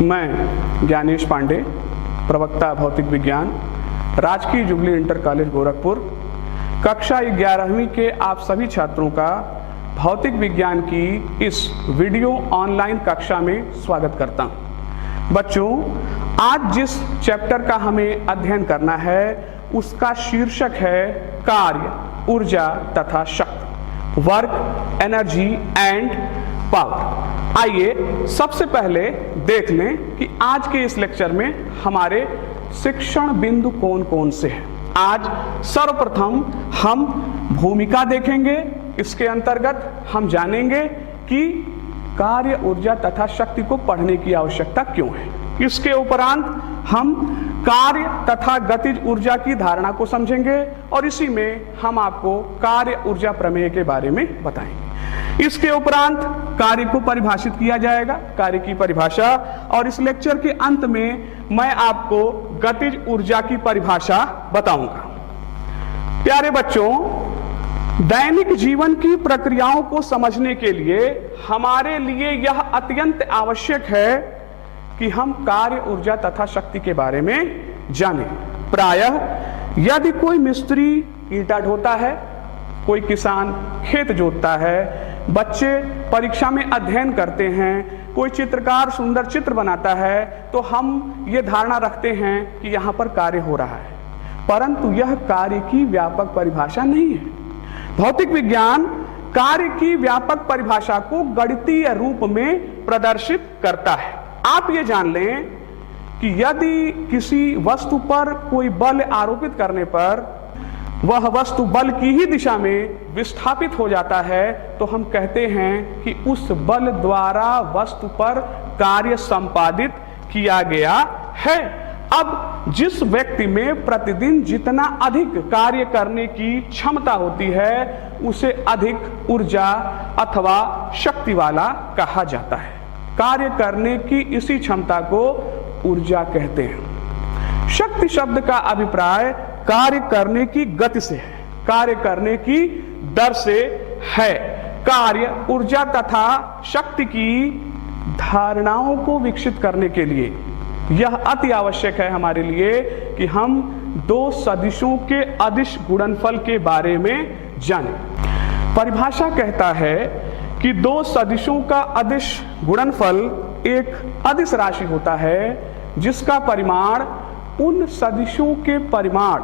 मैं ज्ञानेश पांडे, प्रवक्ता भौतिक विज्ञान, राजकीय जुबली इंटर कॉलेज गोरखपुर, कक्षा 11वीं के आप सभी छात्रों का भौतिक विज्ञान की इस वीडियो ऑनलाइन कक्षा में स्वागत करता हूं। बच्चों, आज जिस चैप्टर का हमें अध्ययन करना है उसका शीर्षक है कार्य, ऊर्जा तथा शक्ति, वर्क, एनर्जी एंड पावर। आइए सबसे पहले देख लें कि आज के इस लेक्चर में हमारे शिक्षण बिंदु कौन कौन से हैं। आज सर्वप्रथम हम भूमिका देखेंगे। इसके अंतर्गत हम जानेंगे कि कार्य, ऊर्जा तथा शक्ति को पढ़ने की आवश्यकता क्यों है। इसके उपरांत हम कार्य तथा गतिज ऊर्जा की धारणा को समझेंगे और इसी में हम आपको कार्य ऊर्जा प्रमेय के बारे में बताएंगे। इसके उपरांत कार्य को परिभाषित किया जाएगा, कार्य की परिभाषा, और इस लेक्चर के अंत में मैं आपको गतिज ऊर्जा की परिभाषा बताऊंगा। प्यारे बच्चों, दैनिक जीवन की प्रक्रियाओं को समझने के लिए हमारे लिए यह अत्यंत आवश्यक है कि हम कार्य, ऊर्जा तथा शक्ति के बारे में जानें। प्रायः यदि कोई मिस्त्री ईंटा ढोता है, कोई किसान खेत जोतता है, बच्चे परीक्षा में अध्ययन करते हैं, कोई चित्रकार सुंदर चित्र बनाता है, तो हम ये धारणा रखते हैं कि यहाँ पर कार्य हो रहा है, परंतु यह कार्य की व्यापक परिभाषा नहीं है। भौतिक विज्ञान कार्य की व्यापक परिभाषा को गणितीय रूप में प्रदर्शित करता है। आप ये जान लें कि यदि किसी वस्तु पर कोई बल आरोपित करने पर वह वस्तु बल की ही दिशा में विस्थापित हो जाता है, तो हम कहते हैं कि उस बल द्वारा वस्तु पर कार्य संपादित किया गया है। अब जिस व्यक्ति में प्रतिदिन जितना अधिक कार्य करने की क्षमता होती है उसे अधिक ऊर्जा अथवा शक्ति वाला कहा जाता है। कार्य करने की इसी क्षमता को ऊर्जा कहते हैं। शक्ति शब्द का अभिप्राय कार्य करने की गति से है, कार्य करने की दर से है। कार्य, ऊर्जा तथा शक्ति की धारणाओं को विकसित करने के लिए यह अति आवश्यक है हमारे लिए कि हम दो सदिशों के अदिश गुणनफल के बारे में जानें। परिभाषा कहता है कि दो सदिशों का अदिश गुणनफल एक अदिश राशि होता है जिसका परिमाण उन सदिशों के परिमाण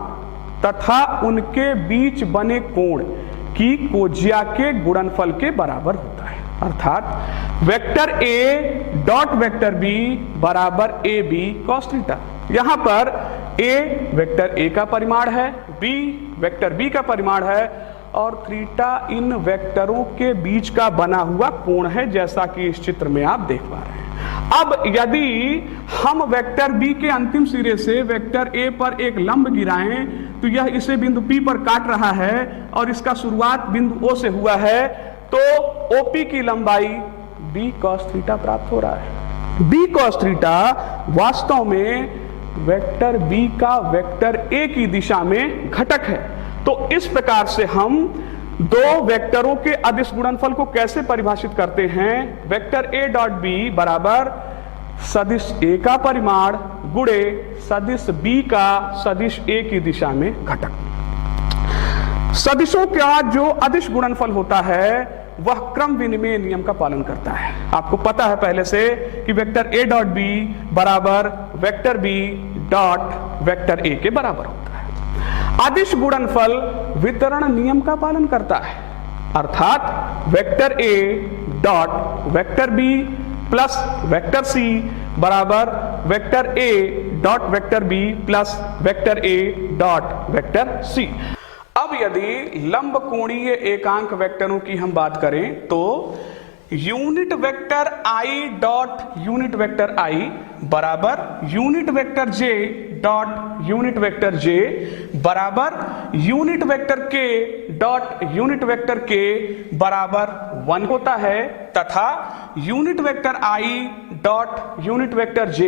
तथा उनके बीच बने कोण की कोज्या के गुणनफल के बराबर होता है। अर्थात vector A dot vector B बराबर ए बी कॉस थीटा। यहां पर ए वेक्टर ए का परिमाण है, बी वेक्टर बी का परिमाण है और थीटा इन वेक्टरों के बीच का बना हुआ कोण है, जैसा कि इस चित्र में आप देख पा रहे हैं। अब यदि हम वेक्टर बी के अंतिम सिरे से वेक्टर ए पर एक लंब गिराएं तो यह इसे बिंदु P पर काट रहा है और इसका शुरुआत बिंदु O से हुआ है, तो OP की लंबाई B cos थीटा प्राप्त हो रहा है। B cos थीटा वास्तव में वेक्टर B का वेक्टर A की दिशा में घटक है। तो इस प्रकार से हम दो वेक्टरों के अदिश गुणनफल को कैसे परिभाषित करते हैं? वेक्टर A डॉट बी बराबर सदिश A का परिमाण गुणे सदिश B का सदिश A की दिशा में घटक। सदिशों का जो अदिश गुणनफल होता है वह क्रम विनिमय नियम का पालन करता है। आपको पता है पहले से कि वेक्टर A डॉट बी बराबर vector B dot vector A के बराबर होता है। अदिश गुणनफल वितरण नियम का पालन करता है, अर्थात vector A dot vector B plus vector C बराबर vector A dot vector B plus vector A dot vector C। अब यदि लंब कोणीय एकांक वेक्टरों की हम बात करें तो unit vector I dot unit vector I बराबर unit vector J dot unit vector J बराबर unit vector K dot unit vector K बराबर 1 होता है, तथा unit vector I dot unit vector J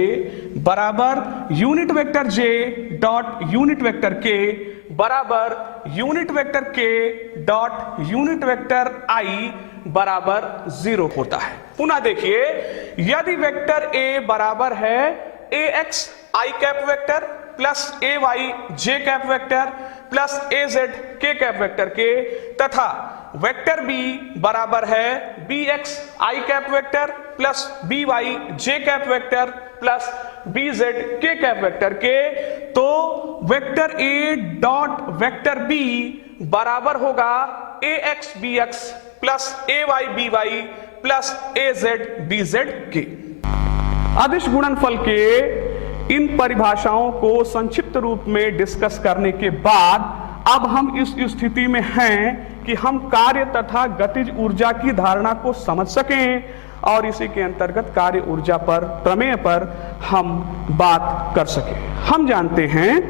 बराबर unit vector J dot unit vector K बराबर unit vector K dot unit vector I बराबर 0 होता है। पुनः देखिए, यदि वेक्टर a बराबर है ax i cap vector plus ay j cap vector plus az k cap vector के, तथा वेक्टर b बराबर है bx i cap vector plus by j cap vector plus bz k cap vector के, तो vector a dot vector b बराबर होगा ax bx plus ay by plus az bz के। अदिश गुणनफल के इन परिभाषाओं को संक्षिप्त रूप में डिस्कस करने के बाद अब हम इस स्थिति में हैं कि हम कार्य तथा गतिज ऊर्जा की धारणा को समझ सकें और इसी के अंतर्गत कार्य ऊर्जा पर, प्रमेय पर हम बात कर सकें। हम जानते हैं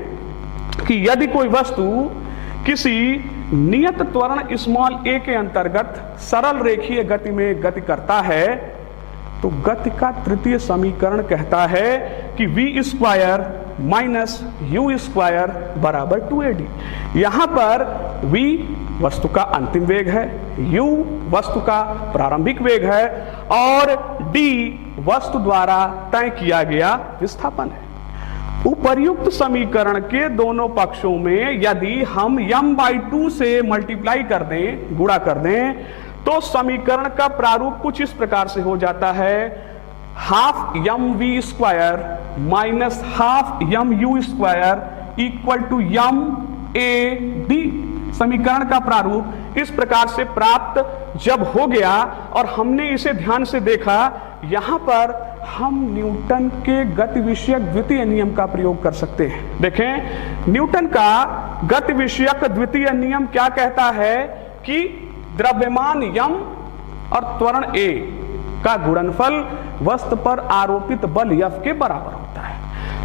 कि यदि कोई वस्तु किसी नियत त्वरण स्मॉल a के अंतर्गत सरल रेखीय गति में गति करता है, तो गति का तृतीय समीकरण कहता है कि v square minus u square बराबर 2ad। यहां पर v वस्तु का अंतिम वेग है, u वस्तु का प्रारंभिक वेग है और d वस्तु द्वारा तय किया गया विस्थापन है। उपर्युक्त समीकरण के दोनों पक्षों में यदि हम m/2 से मल्टीप्लाई कर दें, गुणा कर दें, तो समीकरण का प्रारूप कुछ इस प्रकार से हो जाता है, half mv square minus half mu square equal to mad। समीकरण का प्रारूप इस प्रकार से प्राप्त जब हो गया और हमने इसे ध्यान से देखा, यहां पर हम न्यूटन के गति विषयक द्वितीय नियम का प्रयोग कर सकते हैं। देखें, न्यूटन का गति विषयक द्वितीय नियम क्या कहता है कि द्रव्यमान m और त्वरण a का गुणनफल वस्तु पर आरोपित बल F के बराबर होता है।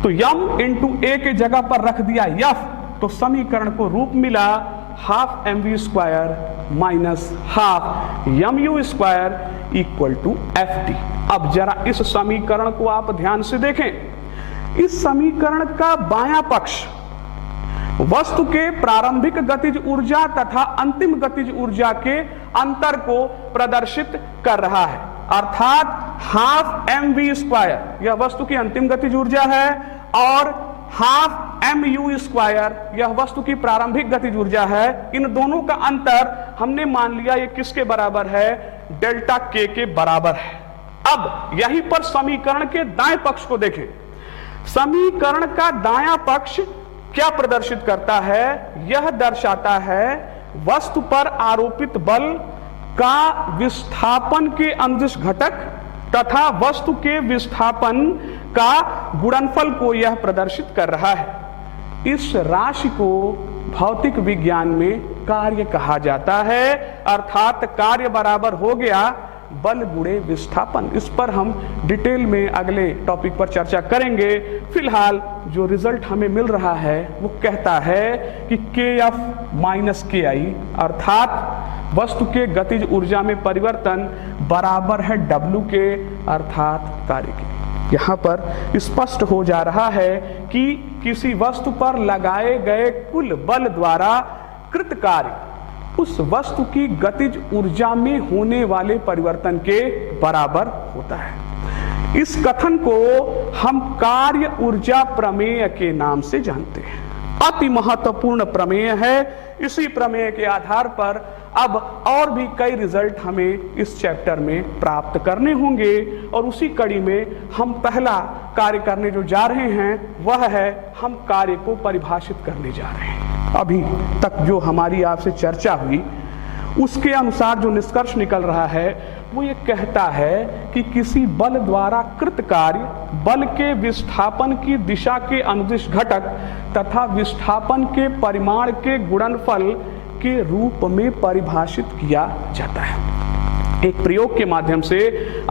तो m इंटू a के जगह पर रख दिया F, तो समीकरण को रूप मिला half mv square minus half mu square equal to ft। अब जरा इस समीकरण को आप ध्यान से देखें। इस समीकरण का बायां पक्ष वस्तु के प्रारंभिक गतिज ऊर्जा तथा अंतिम गतिज ऊर्जा के अंतर को प्रदर्शित कर रहा है, अर्थात हाफ mv स्क्वायर यह वस्तु की अंतिम गतिज ऊर्जा है और हाफ mu स्क्वायर यह वस्तु की प्रारंभिक गतिज ऊर्जा है। इन दोनों का अंतर हमने मान लिया ये किसके बराबर है, डेल्टा k के बराबर है। अब यहीं पर समीकरण के दाएं पक्ष को देखें। समीकरण का दायां पक्ष क्या प्रदर्शित करता है, यह दर्शाता है वस्तु पर आरोपित बल का विस्थापन के अनुदिश घटक तथा वस्तु के विस्थापन का गुणनफल को यह प्रदर्शित कर रहा है। इस राशि को भौतिक विज्ञान में कार्य कहा जाता है, अर्थात कार्य बराबर हो गया बल गुणे विस्थापन। इस पर हम डिटेल में अगले टॉपिक पर चर्चा करेंगे। फिलहाल जो रिजल्ट हमें मिल रहा है वो कहता है कि kF माइनस KI अर्थात वस्तु के गतिज ऊर्जा में परिवर्तन बराबर है W के अर्थात कार्य के। यहाँ पर स्पष्ट हो जा रहा है कि किसी वस्तु पर लगाए गए कुल बल द्वारा कृत कार्य उस वस्तु की गतिज ऊर्जा में होने वाले परिवर्तन के बराबर होता है। इस कथन को हम कार्य ऊर्जा प्रमेय के नाम से जानते हैं। अति महत्वपूर्ण प्रमेय है। इसी प्रमेय के आधार पर अब और भी कई रिजल्ट हमें इस चैप्टर में प्राप्त करने होंगे और उसी कड़ी में हम पहला कार्य करने जो जा रहे हैं वह है हम कार्य को परिभाषित करने जा रहे हैं। अभी तक जो हमारी आपसे चर्चा हुई उसके अनुसार जो निष्कर्ष निकल रहा है वो ये कहता है कि किसी बल द्वारा कृत कार्य बल के विस्थापन की दिशा के अनुदिश घटक तथा विस्थापन के परिमाण के गुणनफल के रूप में परिभाषित किया जाता है। एक प्रयोग के माध्यम से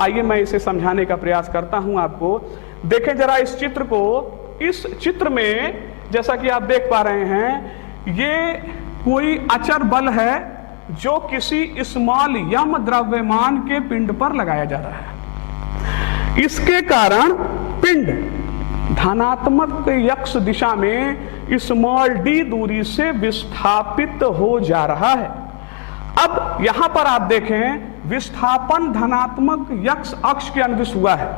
आइए मैं इसे समझाने का प्रयास करता हूं आपको। देखें जरा इस चित्र को। इस चित्र में जैसा कि आप देख पा रहे हैं ये कोई अचर बल है जो किसी स्मॉल m द्रव्यमान के पिंड पर लगाया जा रहा है। इसके कारण पिंड धनात्मक x दिशा में स्मॉल d दूरी से विस्थापित हो जा रहा है। अब यहां पर आप देखें विस्थापन धनात्मक x अक्ष के अनुदिश हुआ है।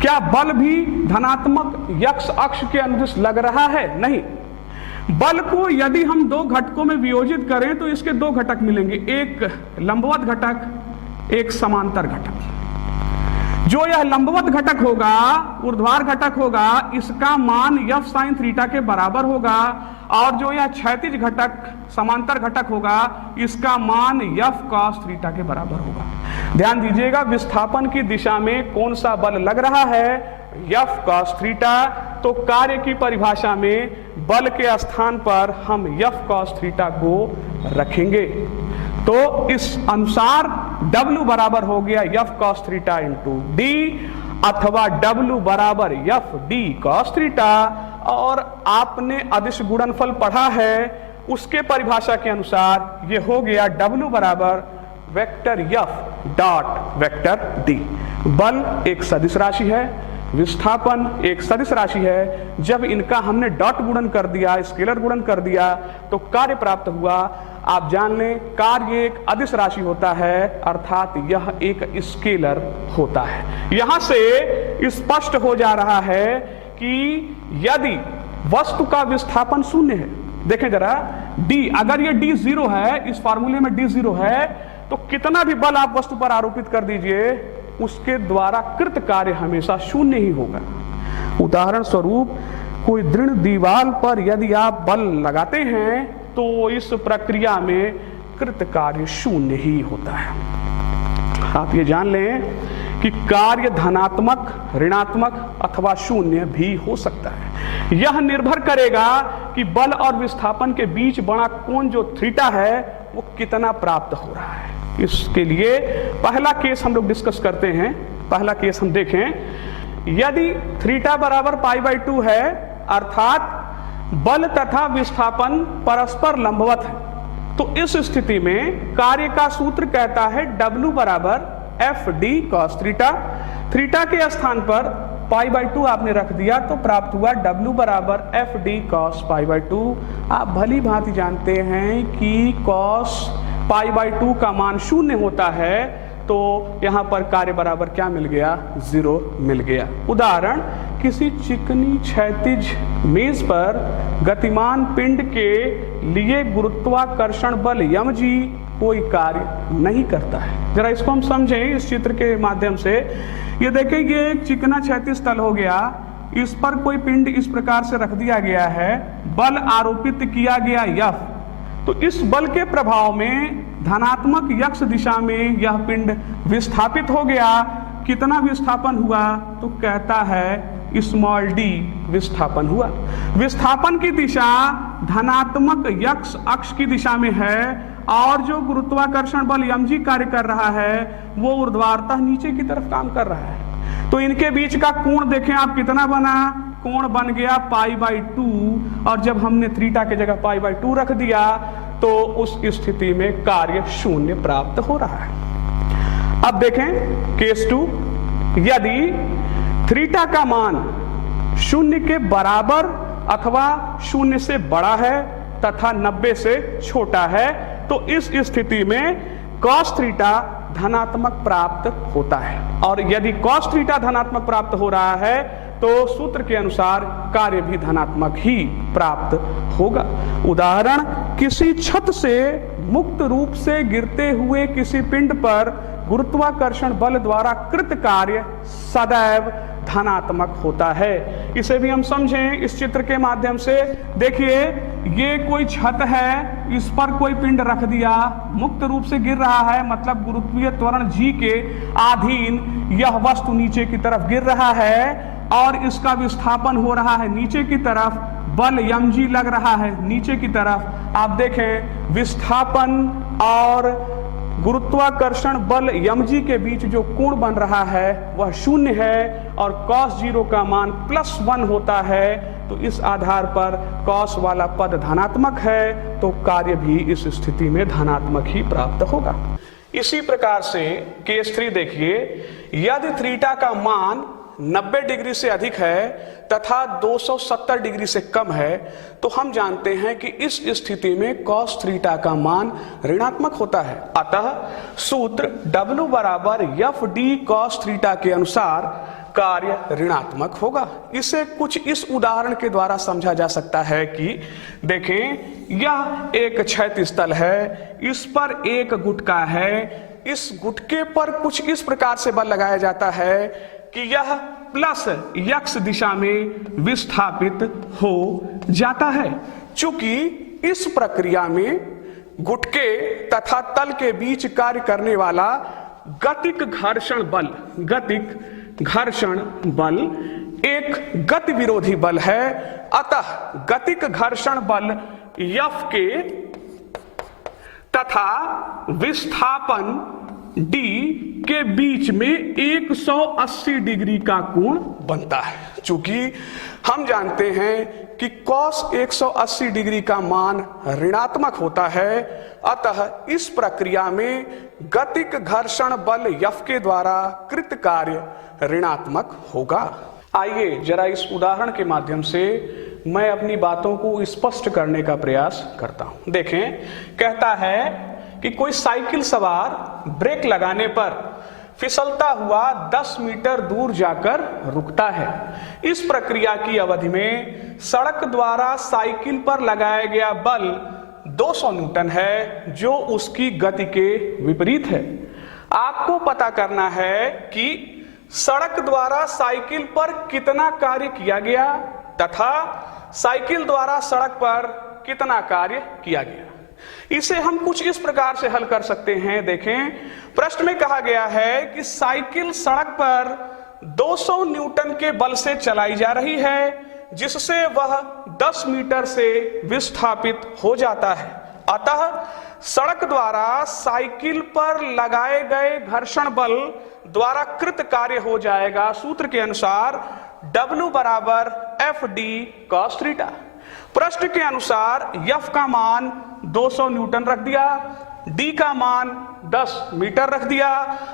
क्या बल भी धनात्मक x अक्ष के अनुदिश लग रहा है? नहीं। बल को यदि हम दो घटकों में वियोजित करें तो इसके दो घटक मिलेंगे, एक लंबवत घटक, एक समांतर घटक। जो यह लंबवत घटक होगा, ऊर्ध्वाधर घटक होगा, इसका मान f sin थीटा के बराबर होगा, और जो यह क्षैतिज घटक समांतर घटक होगा, इसका मान f cos थीटा के बराबर होगा। ध्यान दीजिएगा, विस्थापन की दिशा में कौन सा बल लग रहा है? f cos theta. तो कार्य की परिभाषा में बल के स्थान पर हम f cos थीटा को रखेंगे। तो इस अनुसार W बराबर हो गया f cos theta into d, अथवा W बराबर f d cos थीटा। और आपने अदिश गुणनफल पढ़ा है, उसके परिभाषा के अनुसार ये हो गया W बराबर vector f dot vector d। बल एक सदिश राशि है, विस्थापन एक सदिश राशि है। जब इनका हमने डॉट गुणन कर दिया, स्केलर गुणन कर दिया, तो कार्य प्राप्त हुआ। आप जान लें, कार्य एक अदिश राशि होता है, अर्थात यह एक स्केलर होता है। यहां से स्पष्ट हो जा रहा है कि यदि वस्तु का विस्थापन शून्य है, देखें जरा d, अगर ये d 0 है, इस फार्मूले में d 0 है, तो कितना भी बल आप वस्तु पर आरोपित कर दीजिए, उसके द्वारा कृत कार्य हमेशा शून्य ही होगा। उदाहरण स्वरूप, कोई दृढ़ दीवार पर यदि आप बल लगाते हैं तो इस प्रक्रिया में कृत कार्य शून्य ही होता है। आप ये जान लें कि कार्य धनात्मक, ऋणात्मक अथवा शून्य भी हो सकता है। यह निर्भर करेगा कि बल और विस्थापन के बीच बड़ा कोण जो थीटा है वो कितना प्राप्त हो रहा है। इसके लिए पहला केस हम लोग डिस्कस करते हैं। पहला केस हम देखें, यदि थीटा बराबर π/2 है, अर्थात बल तथा विस्थापन परस्पर लंबवत है, तो इस स्थिति में कार्य का सूत्र कहता है W बराबर f d cos theta. Theta के स्थान पर π/2 आपने रख दिया तो प्राप्त हुआ W बराबर f d cos π/2। आप भली भांति जानते हैं कि cos π/2 का मान शून्य होता है, तो यहां पर कार्य बराबर क्या मिल गया? 0 मिल गया। उदाहरण, किसी चिकनी क्षैतिज मेज पर गतिमान पिंड के लिए गुरुत्वाकर्षण बल mg कोई कार्य नहीं करता है। जरा इसको हम समझें इस चित्र के माध्यम से। ये देखें, ये एक चिकना क्षैतिज तल हो गया, इस पर कोई पिंड इस प्रकार से रख दिया गया है, बल आरोपित किया गया F। तो इस बल के प्रभाव में धनात्मक x दिशा में यह पिंड विस्थापित हो गया। कितना विस्थापन हुआ? तो कहता है स्मॉल d विस्थापन हुआ। विस्थापन की दिशा धनात्मक x अक्ष की दिशा में है, और जो गुरुत्वाकर्षण बल mg कार्य कर रहा है वो ऊर्ध्वाधर नीचे की तरफ काम कर रहा है। तो इनके बीच का कोण देखें आप कितना बना? कोण बन गया π/2, और जब हमने थीटा की जगह π/2 रख दिया तो उस स्थिति में कार्य शून्य प्राप्त हो रहा है। अब देखें केस 2, यदि थीटा का मान शून्य के बराबर अथवा शून्य से बड़ा है तथा 90 से छोटा है, तो इस स्थिति में cos थीटा धनात्मक प्राप्त होता है। और यदि cos थीटा धनात्मक प्राप्त हो रहा है तो सूत्र के अनुसार कार्य भी धनात्मक ही प्राप्त होगा। उदाहरण, किसी छत से मुक्त रूप से गिरते हुए किसी पिंड पर गुरुत्वाकर्षण बल द्वारा कृत कार्य सदैव धनात्मक होता है। इसे भी हम समझें इस चित्र के माध्यम से। देखिए, ये कोई छत है, इस पर कोई पिंड रख दिया, मुक्त रूप से गिर रहा है, मतलब गुरुत्वीय त्वरण g के अधीन यह वस्तु नीचे की तरफ गिर रहा है, और इसका विस्थापन हो रहा है नीचे की तरफ, बल mg लग रहा है नीचे की तरफ। आप देखें, विस्थापन और गुरुत्वाकर्षण बल mg के बीच जो कोण बन रहा है वह शून्य है, और cos 0 का मान +1 होता है। तो इस आधार पर cos वाला पद धनात्मक है, तो कार्य भी इस स्थिति में धनात्मक ही प्राप्त होगा। इसी प्रकार से केस 3 देखिए, यदि थीटा का मान 90 डिग्री से अधिक है तथा 270 डिग्री से कम है, तो हम जानते हैं कि इस स्थिति में cos थीटा का मान ऋणात्मक होता है। अतः सूत्र W बराबर FD cos थीटा के अनुसार कार्य ऋणात्मक होगा। इसे कुछ इस उदाहरण के द्वारा समझा जा सकता है कि देखें, यह एक क्षैतिज तल है, इस पर एक गुटका है, इस गुटके पर कुछ इस प्रकार से बल लगाया जाता है कि यह प्लस x दिशा में विस्थापित हो जाता है। चूंकि इस प्रक्रिया में गुटके तथा तल के बीच कार्य करने वाला गतिक घर्षण बल एक गति विरोधी बल है, अतः गतिक घर्षण बल F के तथा विस्थापन D के बीच में 180 डिग्री का कोण बनता है। चूंकि हम जानते हैं कि cos 180 डिग्री का मान ऋणात्मक होता है, अतः इस प्रक्रिया में गतिक घर्षण बल F के द्वारा कृत कार्य ऋणात्मक होगा। आइए जरा इस उदाहरण के माध्यम से मैं अपनी बातों को स्पष्ट करने का प्रयास करता हूं। देखें, कहता है कि कोई साइकिल सवार ब्रेक लगाने पर फिसलता हुआ 10 मीटर दूर जाकर रुकता है। इस प्रक्रिया की अवधि में सड़क द्वारा साइकिल पर लगाया गया बल 200 न्यूटन है, जो उसकी गति के विपरीत है। आपको पता करना है कि सड़क द्वारा साइकिल पर कितना कार्य किया गया तथा साइकिल द्वारा सड़क पर कितना कार्य किया गया। इसे हम कुछ इस प्रकार से हल कर सकते हैं। देखें, प्रश्न में कहा गया है कि साइकिल सड़क पर 200 न्यूटन के बल से चलाई जा रही है, जिससे वह 10 मीटर से विस्थापित हो जाता है। अतः सड़क द्वारा साइकिल पर लगाए गए घर्षण बल द्वारा कृत कार्य हो जाएगा सूत्र के अनुसार W बराबर FD cos थीटा। प्रश्न के अनुसार F का मान 200 न्यूटन रख दिया, D का मान 10 मीटर रख दिया,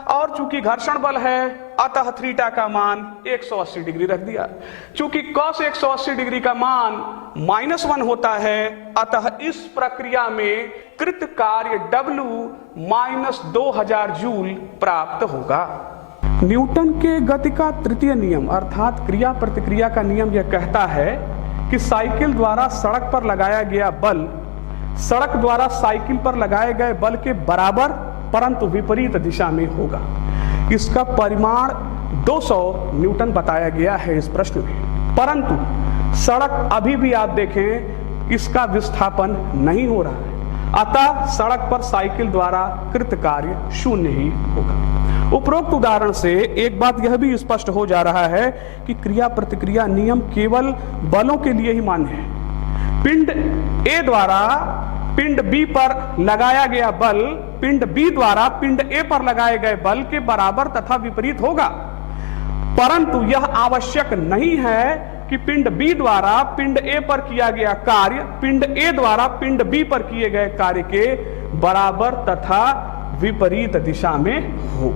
और चूंकि घर्षण बल है अतः थीटा का मान 180 डिग्री रख दिया। चूंकि cos 180 डिग्री का मान -1 होता है, अतः इस प्रक्रिया में कृत कार्य W -2000 जूल प्राप्त होगा। न्यूटन के गति का तृतीय नियम अर्थात क्रिया प्रतिक्रिया का नियम यह कहता है कि साइकिल द्वारा सड़क पर लगाया गया बल सड़क द्वारा साइकिल पर लगाए गए बल के बराबर परंतु विपरीत दिशा में होगा। इसका परिमाण 200 न्यूटन बताया गया है इस प्रश्न में, परंतु सड़क अभी भी आप देखें इसका विस्थापन नहीं हो रहा है, अतः सड़क पर साइकिल द्वारा कृत कार्य 0 ही होगा। उपरोक्त उदाहरण से एक बात यह भी स्पष्ट हो जा रहा है कि क्रिया प्रतिक्रिया नियम केवल बलों के लिए ही मान्य है। पिंड A द्वारा पिंड B पर लगाया गया बल पिंड B द्वारा पिंड A पर लगाए गए बल के बराबर तथा विपरीत होगा, परंतु यह आवश्यक नहीं है कि पिंड B द्वारा पिंड A पर किया गया कार्य पिंड A द्वारा पिंड B पर किए गए कार्य के बराबर तथा विपरीत दिशा में हो।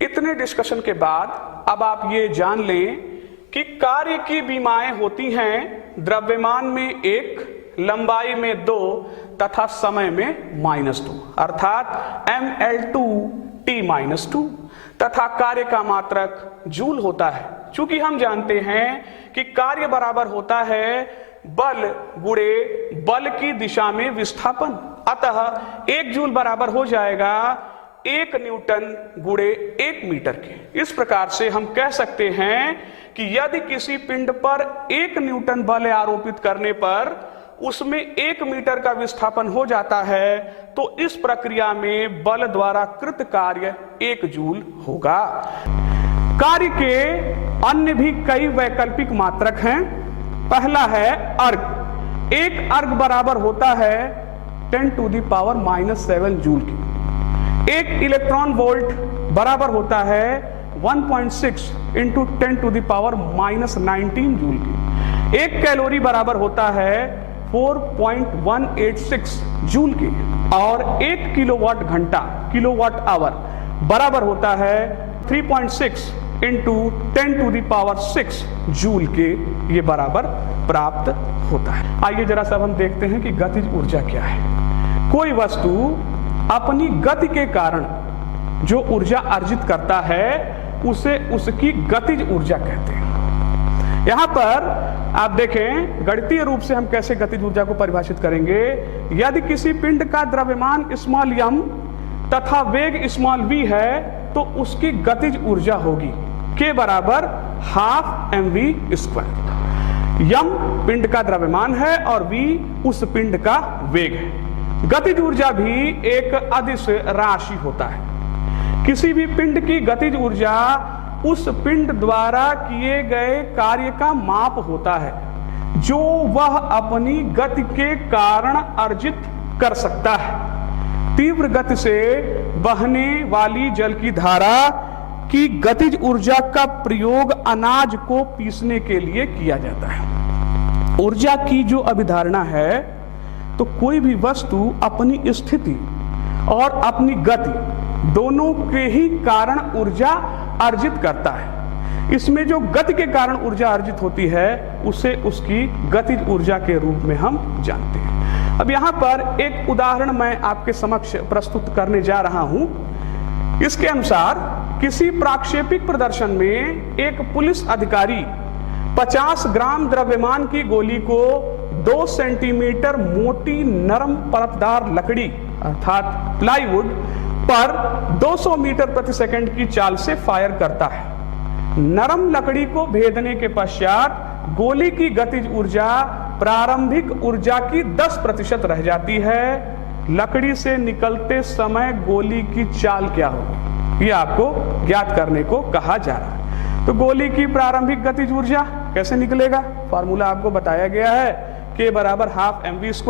इतने डिस्कशन के बाद अब आप ये जान लें कि कार्य की विमाएं होती हैं द्रव्यमान में 1, लंबाई में 2 तथा समय में -2 अर्थात mL2T-2 तथा कार्य का मात्रक जूल होता है। चूंकि हम जानते हैं कि कार्य बराबर होता है बल गुणे बल की दिशा में विस्थापन, अतः 1 जूल बराबर हो जाएगा 1 न्यूटन गुणे 1 मीटर के। इस प्रकार से हम कह सकते हैं कि यदि किसी पिंड पर 1 न्यूटन बल आरोपित करने पर उसमें 1 मीटर का विस्थापन हो जाता है, तो इस प्रक्रिया में बल द्वारा कृत कार्य 1 जूल होगा। कार्य के अन्य भी कई वैकल्पिक मात्रक हैं। पहला है अर्ग। एक अर्ग बराबर होता है 10⁻⁻7 जूल की। एक इलेक्ट्रॉन वोल्ट बराबर होता है 1.6 × 10⁻⁻19 जूल की। एक कैलोरी बराबर होता है 4.186 जूल की, और 1 किलोवाट घंटा किलोवाट आवर बराबर होता है 3.6 इंटू 10⁶ जूल के ये बराबर प्राप्त होता है। आइए जरा सा हम देखते हैं कि गतिज ऊर्जा क्या है। कोई वस्तु अपनी गति के कारण जो ऊर्जा अर्जित करता है उसे उसकी गतिज ऊर्जा कहते हैं। यहां पर आप देखें गणितीय रूप से हम कैसे गतिज ऊर्जा को परिभाषित करेंगे। यदि किसी पिंड का द्रव्यमान स्मॉल m तथा वेग स्मॉल v है तो उसकी गतिज ऊर्जा होगी k बराबर ½ mv²। m पिंड का द्रव्यमान है और v उस पिंड का वेग है। गतिज ऊर्जा भी एक अदिश राशि होता है। किसी भी पिंड की गतिज ऊर्जा उस पिंड द्वारा किए गए कार्य का माप होता है जो वह अपनी गति के कारण अर्जित कर सकता है। तीव्र गति से बहने वाली जल की धारा की गतिज ऊर्जा का प्रयोग अनाज को पीसने के लिए किया जाता है। ऊर्जा की जो अभिधारणा है तो कोई भी वस्तु अपनी स्थिति और अपनी गति दोनों के ही कारण ऊर्जा अर्जित करता है। इसमें जो गति के कारण ऊर्जा अर्जित होती है उसे उसकी गतिज ऊर्जा के रूप में हम जानते हैं। अब यहाँ पर एक उदाहरण मैं आपके समक्ष प्रस्तुत करने जा रहा हूं। इसके अनुसार किसी प्रक्षेपिक प्रदर्शन में एक पुलिस अधिकारी 50 ग्राम द्रव्यमान की गोली को 2 सेंटीमीटर मोटी नरम परतदार लकड़ी अर्थात प्लाईवुड पर 200 मीटर प्रति सेकंड की चाल से फायर करता है। नरम लकड़ी को भेदने के पश्चात गोली की गतिज ऊर्जा प्रारंभिक ऊर्जा की 10% रह जाती है। लकड़ी से निकलते समय गोली की चाल क्या होगी ये आपको ज्ञात करने को कहा जा रहा है। तो गोली की प्रारंभिक गतिज ऊर्जा कैसे निकलेगा, फॉर्मूला आपको बताया गया है k बराबर ½ mv²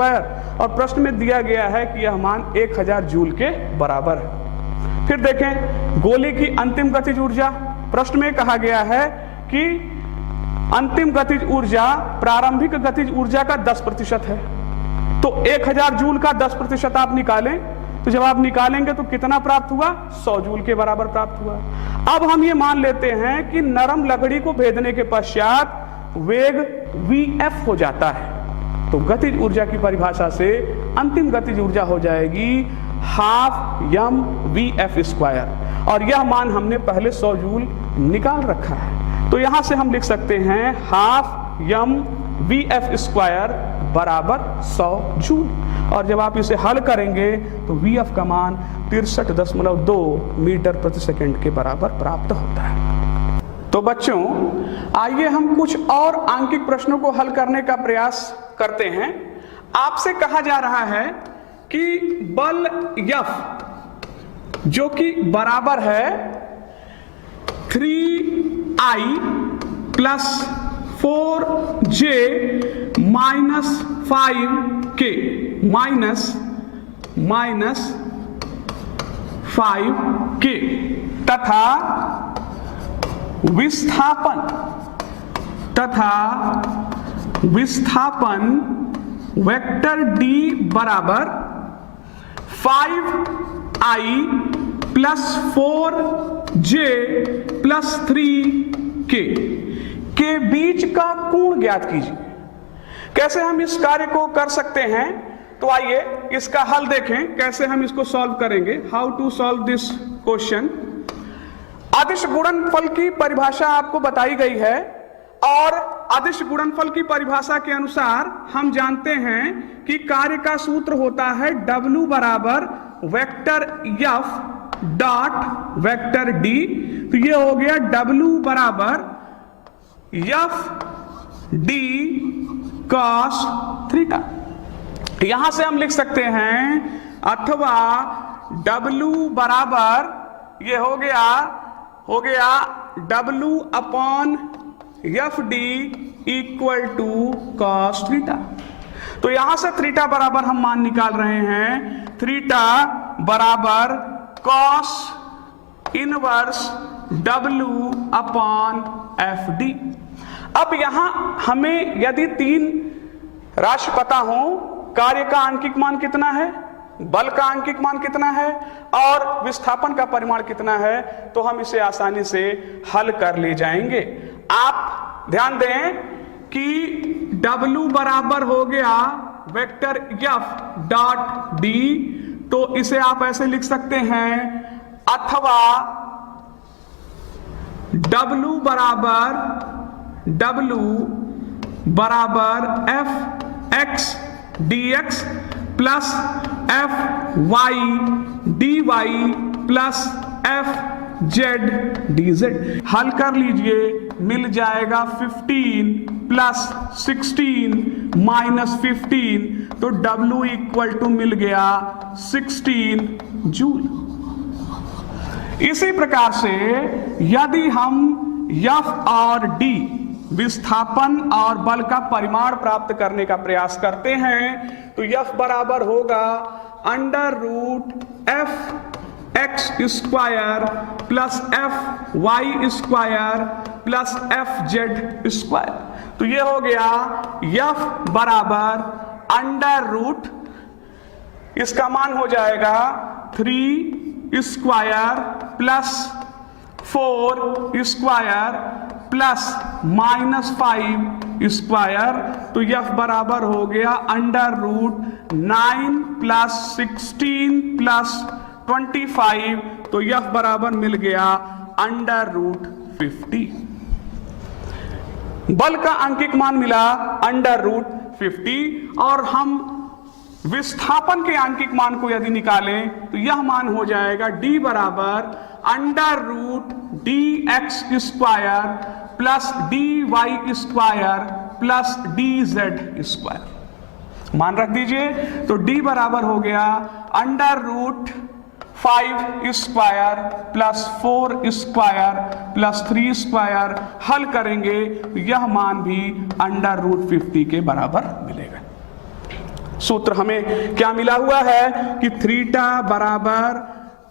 और प्रश्न में दिया गया है कि यह मान 1000 जूल के बराबर है। फिर देखें गोली की अंतिम गतिज ऊर्जा, प्रश्न में कहा गया है कि अंतिम गतिज ऊर्जा प्रारंभिक गतिज ऊर्जा का 10% है। तो 1000 जूल का 10% आप निकालें तो जब आप निकालेंगे तो कितना प्राप्त हुआ, 100 जूल के बराबर प्राप्त हुआ। अब हम ये मान लेते हैं कि नरम लकड़ी को भेदने के पश्चात वेग vf हो जाता है। तो गतिज ऊर्जा की परिभाषा से अंतिम गतिज ऊर्जा हो जाएगी ½ mvf² और यह मान हमने पहले 100 जूल निकाल रखा है। तो यहां से हम लिख सकते हैं ½ mvf² बराबर 100 जूल और जब आप इसे हल करेंगे तो vf का मान 63.2 मीटर प्रति सेकंड के बराबर प्राप्त होता है। तो बच्चों आइए हम कुछ और आंकिक प्रश्नों को हल करने का प्रयास करते हैं। आपसे कहा जा रहा है कि बल F जो कि बराबर है 3I + 4J - 5K -5K तथा विस्थापन वेक्टर D बराबर 5I + 4J + 3K के बीच का कोण ज्ञात कीजिए। कैसे हम इस कार्य को कर सकते हैं, तो आइए इसका हल देखें कैसे हम इसको सॉल्व करेंगे। How to solve this question. अदिश गुणनफल की परिभाषा आपको बताई गई है और अदिश गुणनफल की परिभाषा के अनुसार हम जानते हैं कि कार्य का सूत्र होता है W बराबर vector F dot vector D। तो ये हो गया W बराबर F D cos थीटा। यहां से हम लिख सकते हैं अथवा W बराबर ये हो गया W upon FD equal to cos theta. तो यहां से थीटा बराबर हम मान निकाल रहे हैं, थीटा बराबर cos inverse W upon FD। अब यहां हमें यदि 3 राशि पता हो, कार्य का आंकिक मान कितना है बल का आंकिक मान कितना है और विस्थापन का परिमाण कितना है, तो हम इसे आसानी से हल कर ले जाएंगे। आप ध्यान दें कि W बराबर हो गया वेक्टर F डॉट D, तो इसे आप ऐसे लिख सकते हैं, अथवा W बराबर F x dx plus F y dy plus F z dz। हल कर लीजिए, मिल जाएगा 15 प्लस 16 माइनस 15, तो W इक्वल टू मिल गया 16 जूल। इसी प्रकार से यदि हम F और D विस्थापन और बल का परिमाण प्राप्त करने का प्रयास करते हैं, तो F बराबर होगा under root F x square plus F y square plus F z square. तो ये हो गया F बराबर अंडर रूट, इसका मान हो जाएगा 3 square plus 4 square plus minus 5 square, तो F बराबर हो गया अंडर रूट 9 प्लस 16 प्लस 25, तो F बराबर मिल गया अंडर रूट 50। बल का आंकिक मान मिला अंडर रूट 50, और हम विस्थापन के आंकिक मान को यदि निकालें तो यह मान हो जाएगा D बराबर under root dx square plus dy square plus dz square. मान रख दीजिए, तो D बराबर हो गया under root 5 square plus 4 square plus 3 square. हल करेंगे तो यह मान भी अंडर रूट 50 के बराबर मिलेगा। सूत्र हमें क्या मिला हुआ है कि थीटा बराबर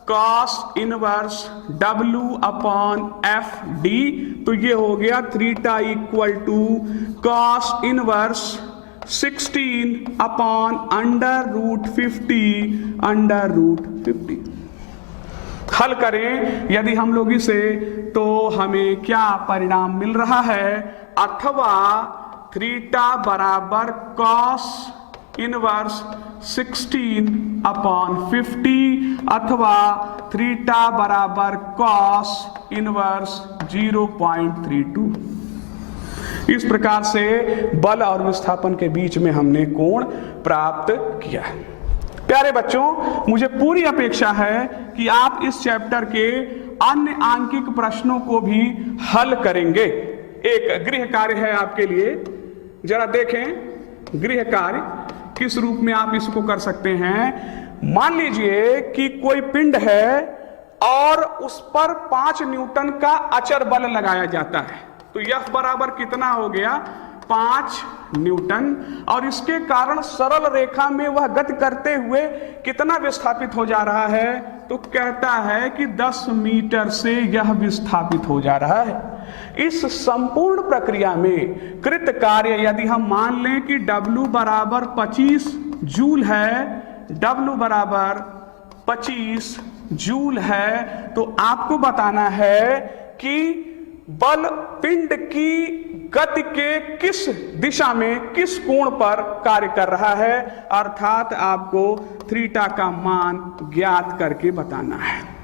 cos inverse W upon F D, तो ये हो गया theta equal to cos inverse 16 upon under root 50 under root 50। हल करें यदि हम लोग इसे, तो हमें क्या परिणाम मिल रहा है, अथवा थीटा बराबर cos इनवर्स 16 अपॉन 50 अथवा थीटा बराबर cos इनवर्स 0.32। इस प्रकार से बल और विस्थापन के बीच में हमने कोण प्राप्त किया है। प्यारे बच्चों, मुझे पूरी अपेक्षा है कि आप इस चैप्टर के अन्य आंकिक प्रश्नों को भी हल करेंगे। एक गृह कार्य है आपके लिए, जरा देखें गृह कार्य किस रूप में आप इसको कर सकते हैं। मान लीजिए कि कोई पिंड है और उस पर 5 न्यूटन का अचर बल लगाया जाता है, तो F बराबर कितना हो गया 5 न्यूटन, और इसके कारण सरल रेखा में वह गति करते हुए कितना विस्थापित हो जा रहा है, तो कहता है कि 10 मीटर से यह विस्थापित हो जा रहा है। इस संपूर्ण प्रक्रिया में कृत कार्य यदि हम मान लें कि W बराबर 25 जूल है, W बराबर 25 जूल है, तो आपको बताना है कि बल पिंड की गति के किस दिशा में किस कोण पर कार्य कर रहा है, अर्थात आपको थीटा का मान ज्ञात करके बताना है।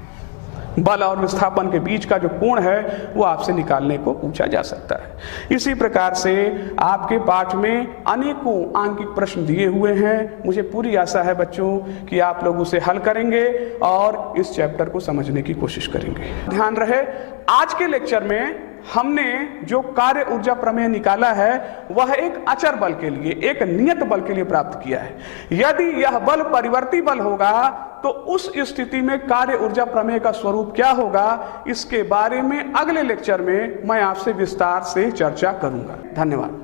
बल और विस्थापन के बीच का जो कोण है वो आपसे निकालने को पूछा जा सकता है। इसी प्रकार से आपके पाठ में अनेकों आंकिक प्रश्न दिए हुए हैं। मुझे पूरी आशा है बच्चों कि आप लोग उसे हल करेंगे और इस चैप्टर को समझने की कोशिश करेंगे। ध्यान रहे, आज के लेक्चर में हमने जो कार्य ऊर्जा प्रमेय निकाला है वह एक अचर बल के लिए, एक नियत बल के लिए प्राप्त किया है। यदि यह बल परिवर्ती बल होगा तो उस स्थिति में कार्य ऊर्जा प्रमेय का स्वरूप क्या होगा, इसके बारे में अगले लेक्चर में मैं आपसे विस्तार से चर्चा करूंगा। धन्यवाद।